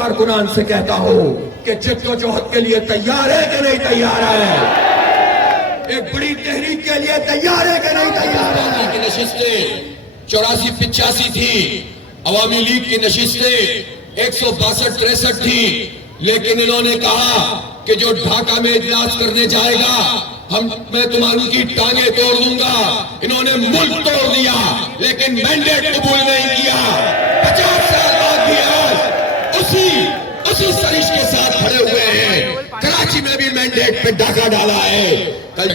کارکنان سے کہتا ہوں کہ جدوجہد کے لیے تیار ہے کہ نہیں تیار ہے؟ ایک بڑی تحریک کے لیے تیار ہے کہ نہیں تیار ہے؟ کی نشستیں 84-85 تھی، عوامی لیگ کی نشستیں 162-63 تھی، لیکن انہوں نے کہا کہ جو ڈھاکہ میں اجلاس کرنے جائے گا میں تمہاروں کی ٹانگیں توڑ دوں گا۔ انہوں نے ملک توڑ دیا لیکن مینڈیٹ قبول نہیں کیا۔ 50 سال بعد بھی آج اسی سرش کے ساتھ کھڑے ہوئے ہیں۔ کراچی میں بھی مینڈیٹ پہ ڈاکہ ڈالا ہے۔ کل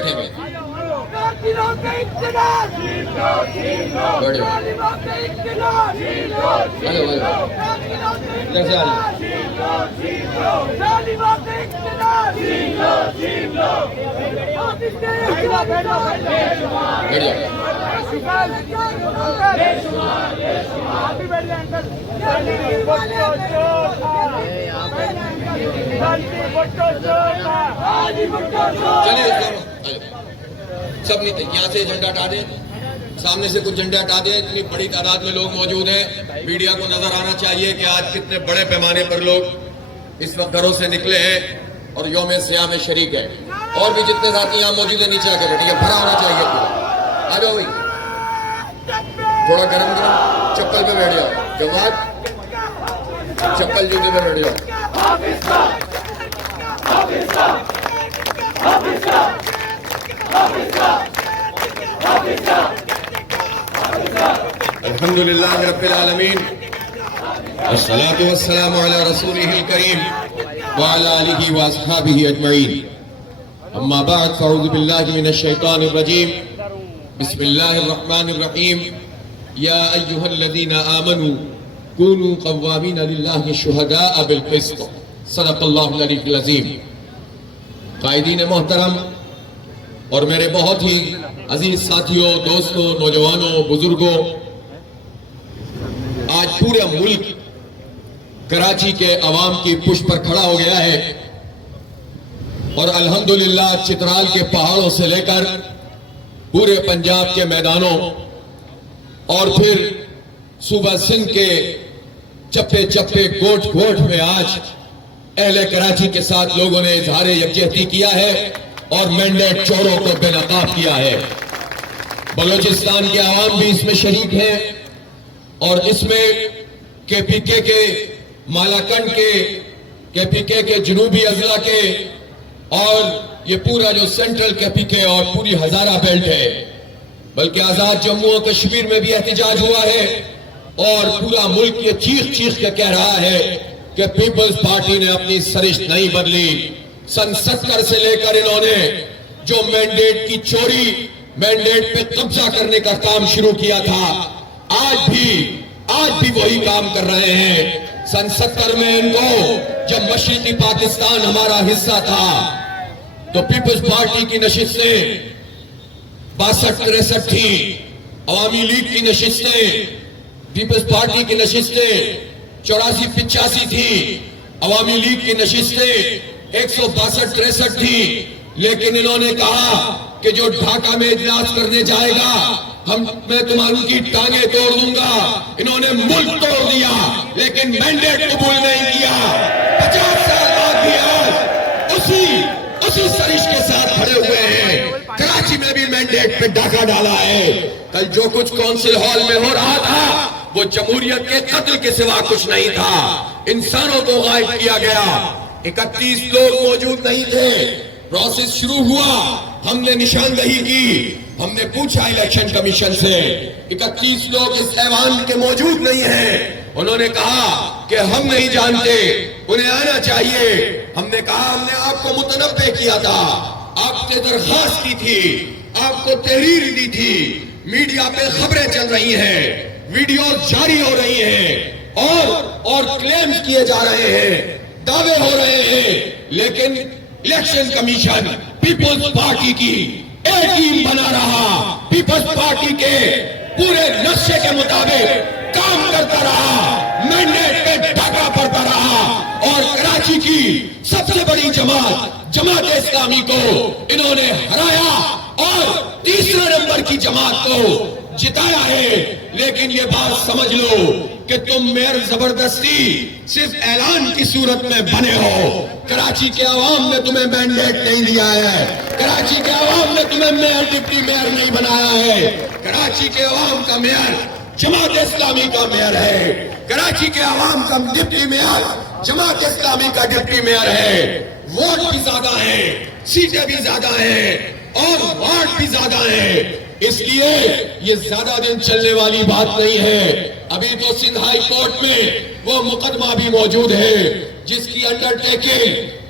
سب یہاں سے جھنڈا ہٹا دیں، سامنے سے کچھ جھنڈے ہٹا دیں۔ اتنی بڑی تعداد میں لوگ موجود ہیں، میڈیا کو نظر آنا چاہیے کہ آج کتنے بڑے پیمانے پر لوگ اس وقت گھروں سے نکلے ہیں اور یوم سیاہ میں شریک ہیں۔ اور بھی جتنے ساتھی یہاں موجود ہیں نیچے آ کے بیٹھے، یہ بھرا ہونا چاہیے پورا۔ آ جاؤ بھائی، تھوڑا گرم چپل پہ بیٹھ جاؤ، جماعت چپل جوتے پہ بیٹھ جاؤ۔ الحمدللہ رب العالمین، والصلاة والسلام علی رسولہ الکریم وعلی آلہ واصحابہ اجمعین، اما بعد فاعوذ باللہ من الشیطان الرجیم، بسم اللہ الرحمن الرحیم، یا ایہا الذین آمنوا کونوا قوامین للہ شہداء بالقسط، صدق اللہ العلی العظیم۔ قائدین محترم اور میرے بہت ہی عزیز ساتھیوں، دوستوں، نوجوانوں، بزرگوں، آج پورا ملک کراچی کے عوام کی پشت پر کھڑا ہو گیا ہے اور الحمدللہ چترال کے پہاڑوں سے لے کر پورے پنجاب کے میدانوں اور پھر صوبہ سندھ کے چپے چپے گوٹ گوٹ میں آج اہل کراچی کے ساتھ لوگوں نے اظہار یکجہتی کیا ہے اور مینڈیٹ چوروں کو بے نقاب کیا ہے۔ بلوچستان کے عوام بھی اس میں شریک ہیں اور اس میں کے پی کے مالاکنڈ کے پی کے جنوبی اضلاع کے اور یہ پورا جو سینٹرل کے پی کے اور پوری ہزارہ بیلٹ ہے، بلکہ آزاد جموں و کشمیر میں بھی احتجاج ہوا ہے اور پورا ملک یہ چیخ چیخ کے کہہ رہا ہے کہ پیپلز پارٹی نے اپنی سرشت نہیں بدلی۔ سن 70 سے لے کر انہوں نے جو مینڈیٹ کی چوری، مینڈیٹ پہ قبضہ کرنے کا کام شروع کیا تھا، آج بھی وہی کام کر رہے ہیں۔ سن 70 میں ان کو جب مشرقی پاکستان ہمارا حصہ تھا تو پیپلز پارٹی کی نشستیں 62-63 تھی، عوامی لیگ کی نشستیں، پیپلز پارٹی کی نشستیں 84-85 تھی، عوامی لیگ کی نشستیں 162-63 تھی، لیکن انہوں نے کہا کہ جو ڈھاکہ میں اجلاس کرنے جائے گا میں تمہاروں کی ٹانگیں توڑ دوں گا۔ انہوں نے ملک توڑ دیا لیکن مینڈیٹ قبول نہیں کیا۔ 50 سال بعد بھی آج اسی سرش کے ساتھ کھڑے ہوئے ہیں۔ کراچی میں بھی مینڈیٹ پہ ڈاکہ ڈالا ہے۔ کل جو کچھ کونسل ہال میں ہو رہا تھا وہ جمہوریت کے قتل کے سوا کچھ نہیں تھا۔ انسانوں کو غائب کیا گیا، 31 لوگ موجود نہیں تھے۔ پروسیس شروع ہوا، ہم نے نشاندہی کی، ہم نے پوچھا الیکشن کمیشن سے 31 لوگ اس ایوان کے موجود نہیں ہیں۔ انہوں نے کہا کہ ہم نہیں جانتے، انہیں آنا چاہیے۔ ہم نے کہا ہم نے آپ کو متنبہ کیا تھا، آپ سے درخواست کی تھی، آپ کو تحریر دی تھی، میڈیا پہ خبریں چل رہی ہیں، ویڈیوز جاری ہو رہی ہیں اور کلیمز کیے جا رہے ہیں، دعوے ہو رہے ہیں، لیکن الیکشن کمیشن پیپلز پارٹی کی ایک ٹیم بنا رہا، پیپلز پارٹی کے پورے نقشے کے مطابق کام کرتا رہا، مینڈیٹ پہ ڈاکہ پڑتا رہا اور کراچی کی سب سے بڑی جماعت اسلامی کو انہوں نے ہرایا اور تیسرے نمبر کی جماعت کو جتایا ہے، لیکن یہ بات سمجھ لو کہ تم میئر زبردستی صرف اعلان کی صورت میں بنے ہو۔ کراچی کے عوام نے تمہیں مینڈیٹ نہیں دیا ہے، کراچی کے عوام نے تمہیں میئر ڈپٹی میئر نہیں بنایا ہے۔ کراچی کے عوام کا میئر جماعت اسلامی کا میئر ہے، کراچی کے عوام کا ڈپٹی میئر جماعت اسلامی کا ڈپٹی میئر ہے۔ ووٹ بھی زیادہ ہیں، سیٹیں بھی زیادہ ہیں اور وارڈ بھی زیادہ ہیں، اس لیے یہ زیادہ دن چلنے والی بات نہیں ہے۔ ابھی تو سندھ ہائی کورٹ میں وہ مقدمہ بھی موجود ہے جس کی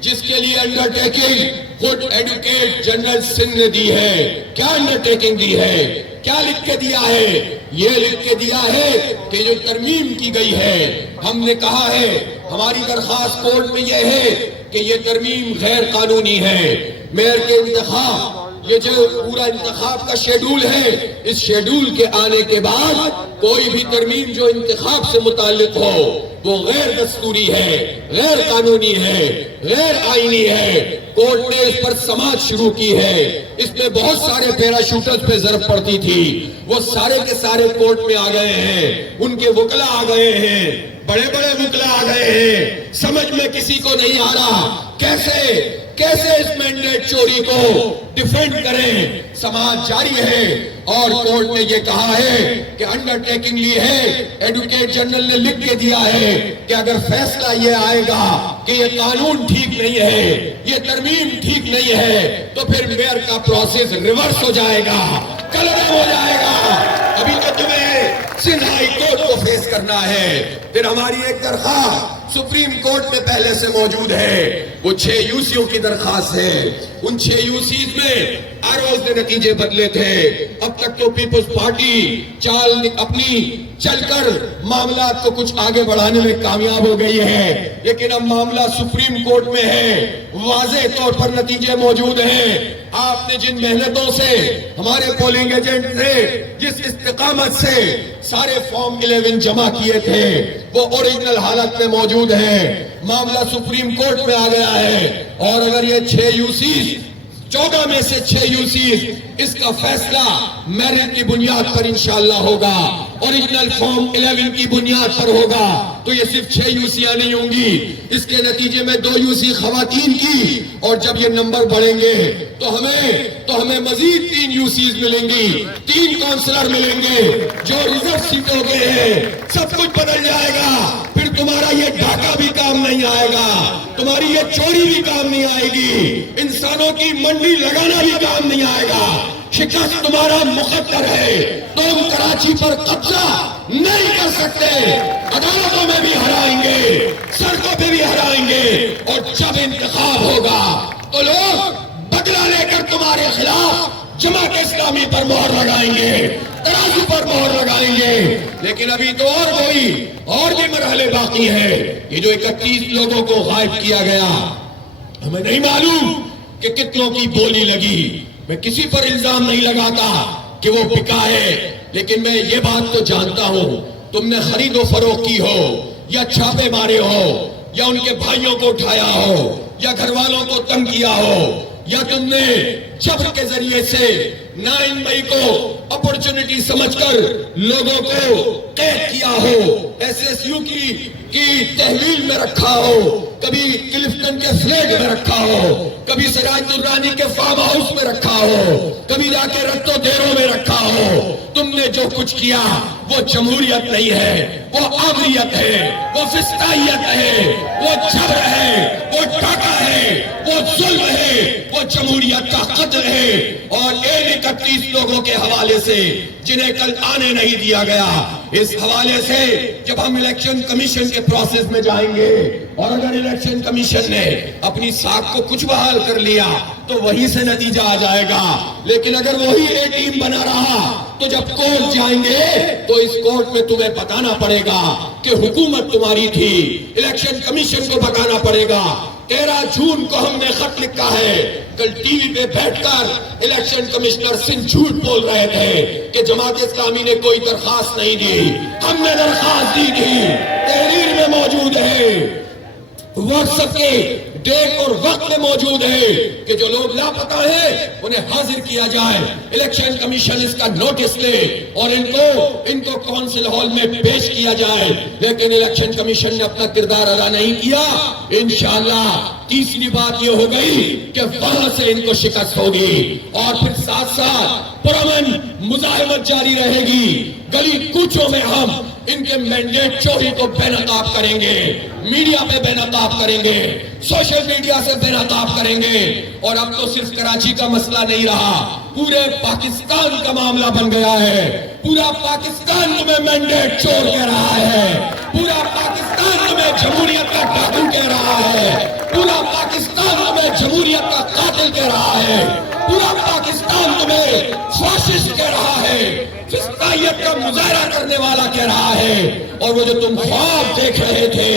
جس کے لیے انڈرٹیکنگ خود ایڈوکیٹ جنرل سندھ نے دی ہے۔ کیا انڈرٹیکنگ دی ہے؟ کیا لکھ کے دیا ہے؟ یہ لکھ کے دیا ہے کہ جو ترمیم کی گئی ہے، ہم نے کہا ہے ہماری درخواست کورٹ میں یہ ہے کہ یہ ترمیم غیر قانونی ہے۔ میئر کے انتخاب، یہ جو پورا انتخاب کا شیڈول ہے، اس شیڈول کے آنے کے بعد کوئی بھی ترمیم جو انتخاب سے متعلق ہو وہ غیر دستوری ہے، غیر قانونی ہے، غیر آئینی ہے۔ کورٹ نے اس پر سماعت شروع کی ہے، اس میں بہت سارے پیراشوٹرز پہ ضرب پڑتی تھی، وہ سارے کے سارے کورٹ میں آ گئے ہیں، ان کے وکلا آ گئے ہیں، بڑے بڑے وکلا آ گئے ہیں۔ سمجھ میں کسی کو نہیں آ رہا کیسے اس مینڈیٹ چوری کو ڈیفینڈ کریں۔ سماعت جاری ہے اور کورٹ نے یہ کہا ہے کہ انڈرٹیکنگ لی ہے، ایڈوکیٹ جنرل نے لکھ کے دیا ہے کہ اگر فیصلہ یہ آئے گا کہ یہ قانون ٹھیک نہیں ہے، یہ ترمیم ٹھیک نہیں ہے، تو پھر میئر کا پروسیس ریورس ہو جائے گا، کلرم ہو جائے گا۔ ابھی تو تمہیں سندھ ہائی کورٹ کو فیس کرنا ہے۔ پھر ہماری ایک درخواست سپریم کورٹ میں پہلے سے موجود ہے، وہ 6 یوسیوں کی درخواست ہے۔ ان 6 یوسیز میں آروز نے نتیجے بدلے تھے۔ اب تک تو پیپلز پارٹی اپنی چل کر معاملات کو کچھ آگے بڑھانے میں کامیاب ہو گئی ہے، لیکن اب معاملہ سپریم کورٹ میں ہے، واضح طور پر نتیجے موجود ہیں۔ آپ نے جن محنتوں سے ہمارے پولنگ ایجنٹ نے جس استقامت سے سارے فارم 11 جمع کیے تھے وہ اوریجنل حالت میں موجود ہیں۔ معاملہ سپریم کورٹ میں آ گیا ہے اور اگر یہ 6 یوسیز 14 میں سے 6 یوسیز اس کا فیصلہ میرٹ کی بنیاد پر انشاءاللہ ہوگا، اوریجنل فارم 11 کی بنیاد پر ہوگا، تو یہ صرف 6 یوسیاں نہیں ہوں گی، اس کے نتیجے میں 2 یوسی خواتین کی، اور جب یہ نمبر بڑھیں گے تو ہمیں مزید 3 یوسیز ملیں گی، 3 کونسلر ملیں گے جو ریزرو سیٹوں کے ہیں۔ سب کچھ بدل جائے گا، پھر تمہارا یہ ڈاکہ بھی کام نہیں آئے گا، تمہاری یہ چوری بھی کام نہیں آئے گی، انسانوں کی منڈی لگانا بھی کام نہیں آئے گا۔ شکست تمہارا مقدر ہے، تم کراچی پر قبضہ نہیں کر سکتے، عدالتوں میں بھی ہرائیں گے، سڑکوں پہ بھی ہرائیں گے، اور جب انتخاب ہوگا تو لوگ بدلہ لے کر تمہارے خلاف جماعت اسلامی پر مہر لگائیں گے، ترازو پر مہر لگائیں گے۔ لیکن ابھی تو اور بھی مرحلے باقی ہیں۔ یہ جو 31 لوگوں کو غائب کیا گیا، ہمیں نہیں معلوم کہ کتنوں کی بولی لگی، میں کسی پر الزام نہیں لگاتا کہ وہ بکا ہے، لیکن میں یہ بات تو جانتا ہوں تم نے خرید و فروخت کی ہو، یا چھاپے مارے ہو، یا ان کے بھائیوں کو اٹھایا ہو، یا گھر والوں کو تنگ کیا ہو، یا تم نے جبر کے ذریعے سے 9 مئی کو اپورچونٹی سمجھ کر لوگوں کو قید کیا ہو، SSU کی تحویل میں رکھا ہو، کبھی کلفٹن کے فلیٹ میں رکھا ہو، کبھی سراج الرانی کے فارم ہاؤس میں رکھا ہو، کبھی جا کے رتو دیروں میں رکھا ہو۔ تم نے جو کچھ کیا وہ جمہوریت نہیں ہے، وہ آمریت ہے، وہ فسطائیت ہے، وہ جبر ہے، وہ ڈاکہ ہے، وہ ظلم ہے، وہ جمہوریت کا قتل ہے۔ اور ان 31 لوگوں کے حوالے سے جنہیں کل آنے نہیں دیا گیا، اس حوالے سے جب ہم الیکشن کمیشن کے پروسیس میں جائیں گے، اور اگر الیکشن کمیشن نے اپنی ساکھ کو کچھ بحال کر لیا تو وہیں سے نتیجہ آ جائے گا، لیکن اگر وہی A ٹیم بنا رہا تو جب کورٹ جائیں گے تو اس کورٹ میں تمہیں بتانا پڑے گا کہ حکومت تمہاری تھی، الیکشن کمیشن کو بتانا پڑے گا۔ 13 جون کو ہم نے خط لکھا ہے، کل ٹی وی پہ بیٹھ کر الیکشن کمشنر سنگھ جھوٹ بول رہے تھے کہ جماعت اسلامی نے کوئی درخواست نہیں دی، ہم نے درخواست دی تھی، تحریر میں موجود ہے۔ وقت واٹس ایپ کے ڈیٹ اور وقت میں موجود ہے کہ جو لوگ لاپتہ ہیں انہیں حاضر کیا جائے. الیکشن کمیشن اس کا نوٹس لے اور ان کو کونسل ہال میں پیش کیا جائے. لیکن الیکشن کمیشن نے اپنا کردار ادا نہیں کیا. انشاءاللہ تیسری بات یہ ہو گئی کہ وہاں سے ان کو شکست ہوگی اور پھر ساتھ ساتھ پرامن مزاحمت جاری رہے گی. گلی کوچوں میں ہم ان کے مینڈیٹ چوری کو بے نقاب کریں گے, میڈیا پہ بے نقاب کریں گے, سوشل میڈیا سے بے نقاب کریں گے. اور اب تو صرف کراچی کا مسئلہ نہیں رہا, پورے پاکستان کا معاملہ بن گیا ہے. پورا پاکستان تمہیں مینڈیٹ چور کہہ رہا ہے, پورا پاکستان تمہیں جمہوریت کا ڈاکو کہہ رہا ہے, پورا پاکستان تمہیں جمہوریت کا قاتل کہہ رہا ہے, پورا پاکستان تمہیں فاشسٹ کہہ رہا ہے, فسطائیت کا مظاہرہ کرنے والا کہہ رہا ہے. اور وہ جو تم خواب دیکھ رہے تھے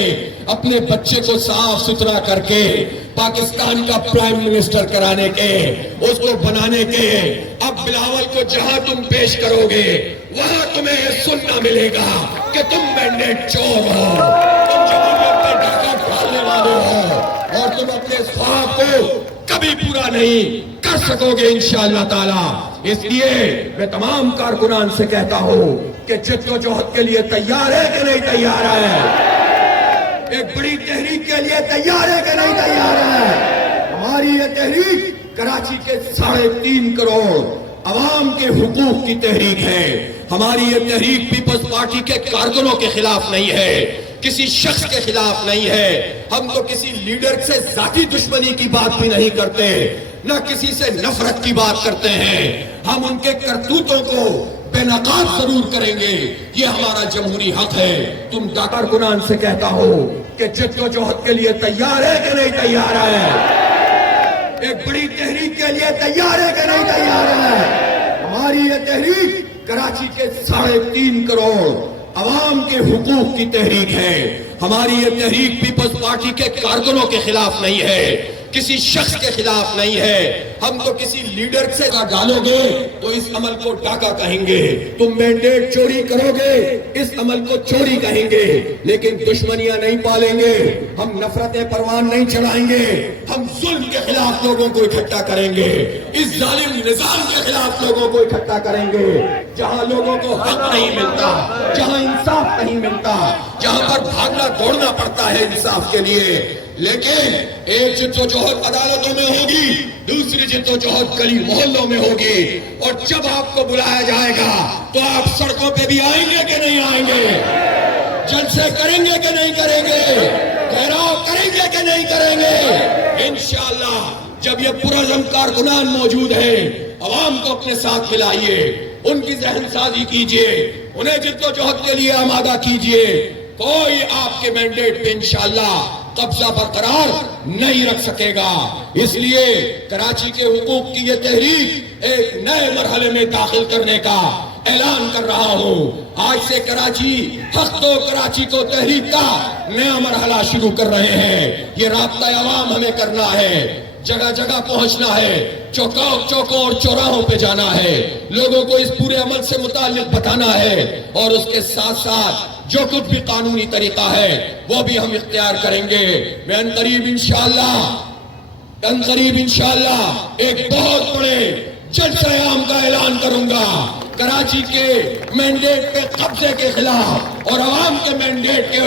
اپنے بچے کو صاف ستھرا کر کے پاکستان کا پرائم منسٹر کرانے کے, اس کو بنانے کے, اب بلاول کو جہاں تم پیش کرو گے وہاں تمہیں یہ سننا ملے گا کہ تم مینڈیٹ چور ہو, تم جمہوریت کا ڈاکہ ڈالنے والے ہو اور تم اپنے خواب کو کبھی پورا نہیں کر سکو گے انشاءاللہ تعالی. اس لیے میں تمام کارکنان سے کہتا ہوں کہ جد و جہد کے لیے تیار ہے کہ نہیں تیار ہے؟ ایک بڑی تحریک کے لیے تیار ہے کہ نہیں تیار ہے؟ ہماری یہ تحریک کراچی کے 3.5 کروڑ عوام کے حقوق کی تحریک ہے. ہماری یہ تحریک پیپلز پارٹی کے کارکنوں کے خلاف نہیں ہے, کسی شخص کے خلاف نہیں ہے. ہم تو کسی لیڈر سے ذاتی دشمنی کی بات بھی نہیں کرتے, نہ کسی سے نفرت کی بات کرتے ہیں. ہم ان کے کرتوتوں کو بے نقاب ضرور کریں گے, یہ ہمارا جمہوری حق ہے. تم کارکنان سے کہتا ہوں کہ جد و جہد کے لیے تیار ہے کہ نہیں تیار ہے؟ ایک بڑی تحریک کے لیے تیار ہے کہ نہیں تیار ہے؟ ہماری یہ تحریک کراچی کے 3.5 کروڑ عوام کے حقوق کی تحریک ہے. ہماری یہ تحریک پیپلز پارٹی کے کارکنوں کے خلاف نہیں ہے, کسی شخص کے خلاف نہیں ہے. ہم تو کسی لیڈر سے ڈالو گے تو اس عمل کو ڈاکہ کہیں گے, تم مینڈیٹ چوری کرو گے اس عمل کو چوری کہیں گے. لیکن دشمنیاں نہیں پالیں گے, ہم نفرتیں پروان نہیں چڑھائیں گے, ہم ظلم کے خلاف لوگوں کو اکٹھا کریں گے, اس ظالم نظام کے خلاف لوگوں کو اکٹھا کریں گے. جہاں لوگوں کو حق نہیں ملتا, جہاں انصاف نہیں ملتا, جہاں پر بھاگنا دوڑنا پڑتا ہے انصاف کے لیے. لیکن ایک جد و جہد عدالتوں میں ہوگی, دوسری جد و جہد گلی محلوں میں ہوگی. اور جب آپ کو بلایا جائے گا تو آپ سڑکوں پہ بھی آئیں گے کہ نہیں آئیں گے؟ جلسے کریں گے کہ نہیں کریں گے؟ گھیراؤ کریں گے کہ نہیں کریں گے؟ انشاءاللہ جب یہ پرعزم کارکنان موجود ہیں عوام کو اپنے ساتھ ملائیے, ان کی ذہن سازی کیجئے, انہیں جد و جہد کے لیے آمادہ کیجئے. کوئی آپ کے مینڈیٹ پہ انشاءاللہ قبضہ برقرار نہیں رکھ سکے گا. اس لیے کراچی کے حقوق کی یہ تحریک ایک نئے مرحلے میں داخل کرنے کا اعلان کر رہا ہوں. آج سے کراچی حق تو کراچی کو تحریک کا نیا مرحلہ شروع کر رہے ہیں. یہ رابطہ عوام ہمیں کرنا ہے, جگہ جگہ پہنچنا ہے, چوکوں اور چوراہوں پہ جانا ہے, لوگوں کو اس پورے عمل سے متعلق بتانا ہے, اور اس کے ساتھ ساتھ جو کچھ بھی قانونی طریقہ ہے وہ بھی ہم اختیار کریں گے. میں عنقریب انشاءاللہ ایک بہت بڑے جلسہ عام کا اعلان کروں گا کراچی کے مینڈیٹ پہ قبضے کے خلاف اور عوام کے مینڈیٹ کے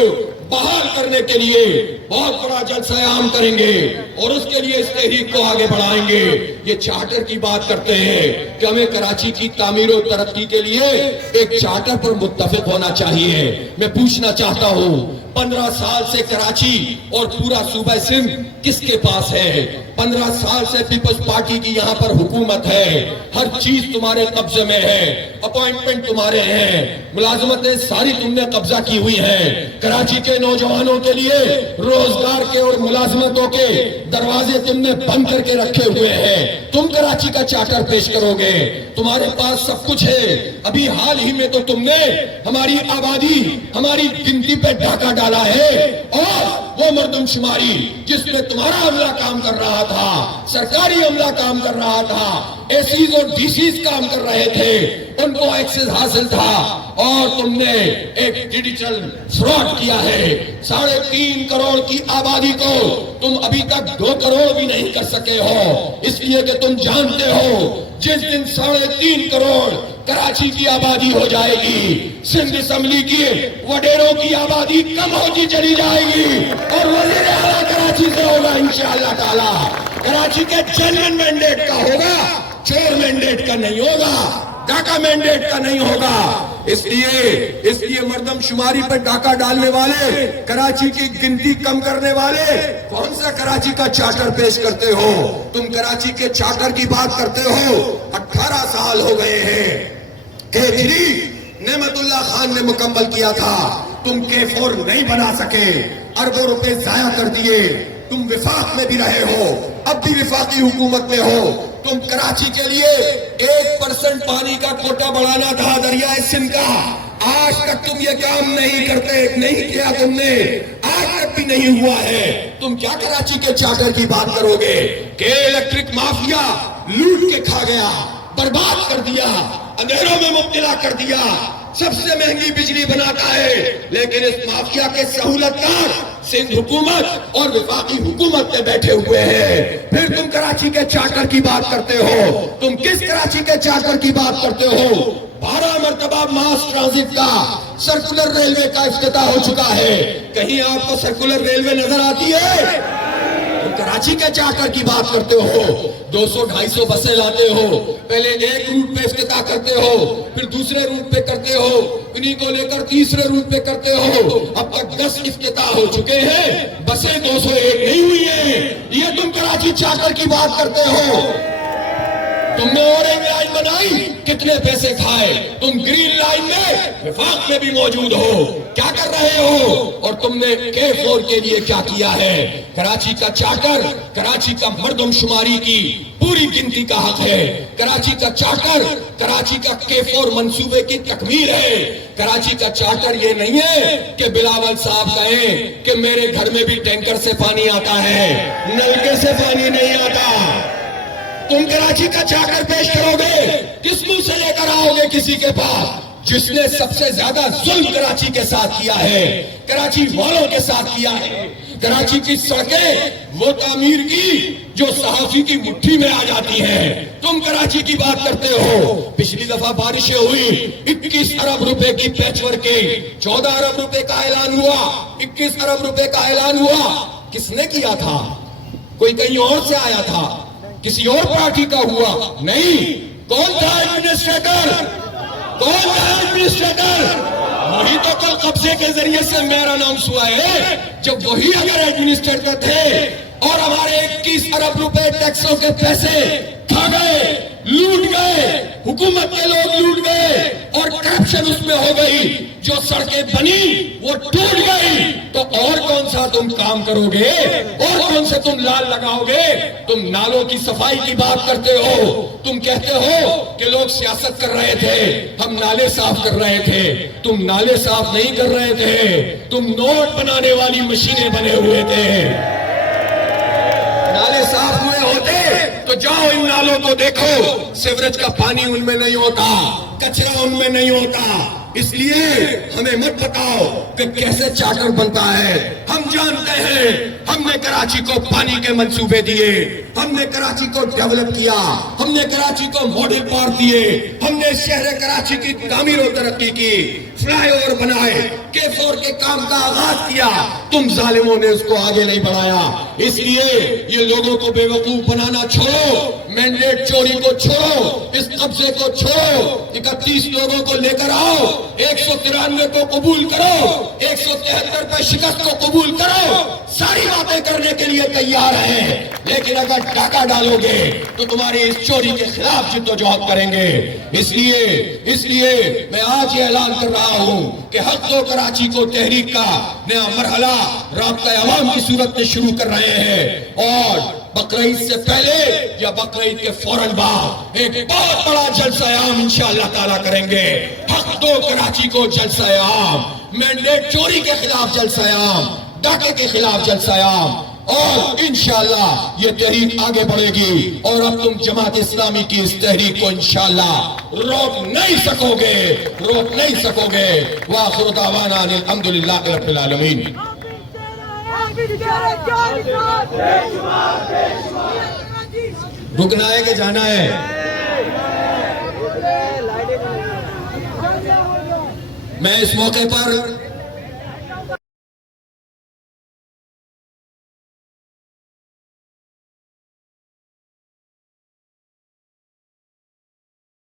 بحال کرنے کے لیے بہت بڑا جلسہ عام کریں گے, اور اس کے لیے اس تحریک کو آگے بڑھائیں گے. یہ چارٹر کی بات کرتے ہیں کہ ہمیں کراچی کی تعمیر و ترقی کے لیے ایک چارٹر پر متفق ہونا چاہیے. میں پوچھنا چاہتا ہوں 15 سال سے کراچی اور پورا صوبہ سندھ کس کے پاس ہے؟ 15 سال سے پیپلز پارٹی کی یہاں پر حکومت ہے, ہر چیز تمہارے قبضے میں ہے, اپوائنٹمنٹ تمہارے ہیں, ملازمتیں ساری تم نے قبضہ کی ہوئی ہیں. کراچی کے نوجوانوں کے لیے روزگار کے اور ملازمتوں کے دروازے تم نے بند کر کے رکھے ہوئے ہیں. تم کراچی کا چارٹر پیش کرو گے, تمہارے پاس سب کچھ ہے. ابھی حال ہی میں تو تم نے ہماری آبادی, ہماری گنتی پہ ڈاکہ ڈالا ہے, اور وہ مردم شماری جس میں تمہارا عملہ کام کر رہا تھا, سرکاری عملہ کام کر رہا تھا, ایسیز اور ڈی سیز کام کر رہے تھے, ان کو ایکسس حاصل تھا اور تم نے ایک ڈیجیٹل فراڈ کیا ہے. 3.5 کروڑ کی آبادی کو تم ابھی تک 2 کروڑ بھی نہیں کر سکے ہو, اس لیے کہ تم جانتے ہو جس دن 3.5 کروڑ کراچی کی آبادی ہو جائے گی, سندھ اسمبلی کی وڈیروں کی آبادی کم ہوتی چلی جائے گی اور وزیر اعلیٰ کراچی سے ہوگا انشاءاللہ تعالی. کراچی کے جنرل مینڈیٹ کا ہوگا, چور مینڈیٹ کا نہیں ہوگا, ڈاکہ مینڈیٹ کا نہیں ہوگا. اس لیے مردم شماری پر ڈاکہ ڈالنے والے, کراچی کی گنتی کم کرنے والے کون سا کراچی کا چارٹر پیش کرتے ہو؟ تم کراچی کے چارٹر کی بات کرتے ہو. 18 سال ہو گئے ہیں. K3 نعمت اللہ خان نے مکمل کیا تھا, تم K4 نہیں بنا سکے, اربوں روپے ضائع کر دیے. تم وفاق میں بھی رہے ہو, اب بھی وفاقی حکومت میں ہو. تم کراچی کے لیے 1% پانی کا کوٹا بڑھانا تھا دریائے سندھ کا, آج تک تم یہ کام نہیں کیا تم نے, آج تک بھی نہیں ہوا ہے. تم کیا کراچی کے چارٹر کی بات کرو گے کہ الیکٹرک مافیا لوٹ کے کھا گیا, برباد کر دیا, اندھیروں میں مبتلا کر دیا, سب سے مہنگی بجلی بناتا ہے, لیکن اس مافیا کے سہولت کار سندھ حکومت اور وفاقی حکومت میں بیٹھے ہوئے ہیں. پھر تم کراچی کے چارٹر کی بات کرتے ہو. تم کس کراچی کے چارٹر کی بات کرتے ہو؟ 12 مرتبہ ماس ٹرانزٹ کا سرکولر ریلوے کا افتتاح ہو چکا ہے, کہیں آپ کو سرکولر ریلوے نظر آتی ہے؟ کراچی کے چارٹر کی بات کرتے ہو, 200-250 بسیں لاتے ہو, پہلے ایک روٹ پہ افتتاح کرتے ہو, پھر دوسرے روٹ پہ کرتے ہو, انہی کو لے کر تیسرے روٹ پہ کرتے ہو. اب تک 10 افتتاح ہو چکے ہیں, بسیں 201 نہیں ہوئی ہیں. یہ تم کراچی چارٹر کی بات کرتے ہو. تم نے اورنج لائن بنائی, کتنے پیسے کھائے؟ تم گرین لائن میں وفاق میں بھی موجود ہو, کیا کر رہے ہو؟ اور تم نے K4 کے لیے کیا کیا ہے؟ کراچی کا چارٹر کراچی کا مردم شماری کی پوری گنتی کا حق ہے. کراچی کا چارٹر کراچی کا K4 منصوبے کی تکمیل ہے. کراچی کا چارٹر یہ نہیں ہے کہ بلاول صاحب کہیں کہ میرے گھر میں بھی ٹینکر سے پانی آتا ہے, نلکے سے پانی نہیں آتا. تم کراچی کا چارٹر پیش کرو گے, کس منہ سے لے کر آؤ گے کسی کے پاس؟ جس نے سب سے زیادہ ظلم کراچی کے ساتھ کیا ہے, کراچی والوں کے ساتھ کیا ہے. کراچی کی سڑکیں وہ تعمیر کی جو صحافی کی مٹھی میں آ جاتی ہیں. تم کراچی کی بات کرتے ہو. پچھلی دفعہ بارشیں ہوئی, 21 ارب روپے کی پیچ ورکنگ, 14 ارب روپے کا اعلان ہوا, 21 ارب روپے کا اعلان ہوا. کس نے کیا تھا؟ کوئی کہیں اور سے آیا تھا, کسی اور پارٹی کا ہوا نہیں. کون تھا ایڈمنسٹریٹر؟ کون تھا ایڈمنسٹریٹر؟ وہی تو کل قبضے کے ذریعے سے میئر اناؤنس ہوا ہے. جب وہی اگر ایڈمنسٹریٹر تھے اور ہمارے 21 ارب روپے ٹیکسوں کے پیسے کھا گئے, لوٹ گئے, حکومت کے لوگ لوٹ گئے اور کرپشن اس میں ہو گئی, جو سڑکیں بنی وہ ٹوٹ گئی, تو اور کون سا تم کام کرو گے؟ اور کون سے تم لال لگاؤ گے؟ تم نالوں کی صفائی کی بات کرتے ہو. تم کہتے ہو کہ لوگ سیاست کر رہے تھے, ہم نالے صاف کر رہے تھے. تم نالے صاف نہیں کر رہے تھے, تم نوٹ بنانے والی مشینیں بنے ہوئے تھے. نالے صاف ہوئے ہوتے تو جاؤ ان نالوں کو دیکھو, سیوریج کا پانی ان میں نہیں ہوتا, کچرا ان میں نہیں ہوتا. اس لیے ہمیں مت بتاؤ کہ کیسے چارٹر بنتا ہے. ہم جانتے ہیں, ہم نے کراچی کو پانی کے منصوبے دیے, ہم نے کراچی کو ڈیولپ کیا, ہم نے کراچی کو ماڈل پارک دیے, ہم نے شہر کراچی کی تعمیر و ترقی کی, فلائی اوور بنائے, K4 کے کام کا آغاز کیا. تم ظالموں نے اس کو آگے نہیں بڑھایا. اس لیے یہ لوگوں کو بے وقوف بنانا چھوڑو, مینڈیٹ چوری کو چھوڑو, اس قبضے کو چھوڑو, 31 لوگوں کو لے کر آؤ, 193 کو قبول کرو, 173 پہ شکست کو قبول کرو. ساری باتیں کرنے کے لیے تیار ہیں, لیکن اگر ڈاکہ ڈالو گے تو تمہاری اس چوری کے خلاف جدوجہد کریں گے. اس لیے میں آج یہ اعلان کر رہا ہوں کہ حق دو کراچی کو تحریک کا نیا مرحلہ رابطہ عوام کی صورت میں شروع کر رہے ہیں, اور بقرعید سے پہلے یا بقرعید کے فوراً بعد ایک بہت بڑا جلسہ عام انشاءاللہ تعالیٰ کریں گے. حق دو کراچی کو جلسہ عام, مینڈیٹ چوری کے خلاف جلسہ عام, ڈاکے کے خلاف جلسہ عام, اور انشاءاللہ یہ تحریک آگے بڑھے گی اور اب تم جماعت اسلامی کی اس تحریک کو انشاءاللہ روک نہیں سکو گے وآخر دعوانا ان الحمدللہ رب العالمین. رکنا ہے کہ جانا ہے؟ میں اس موقع پر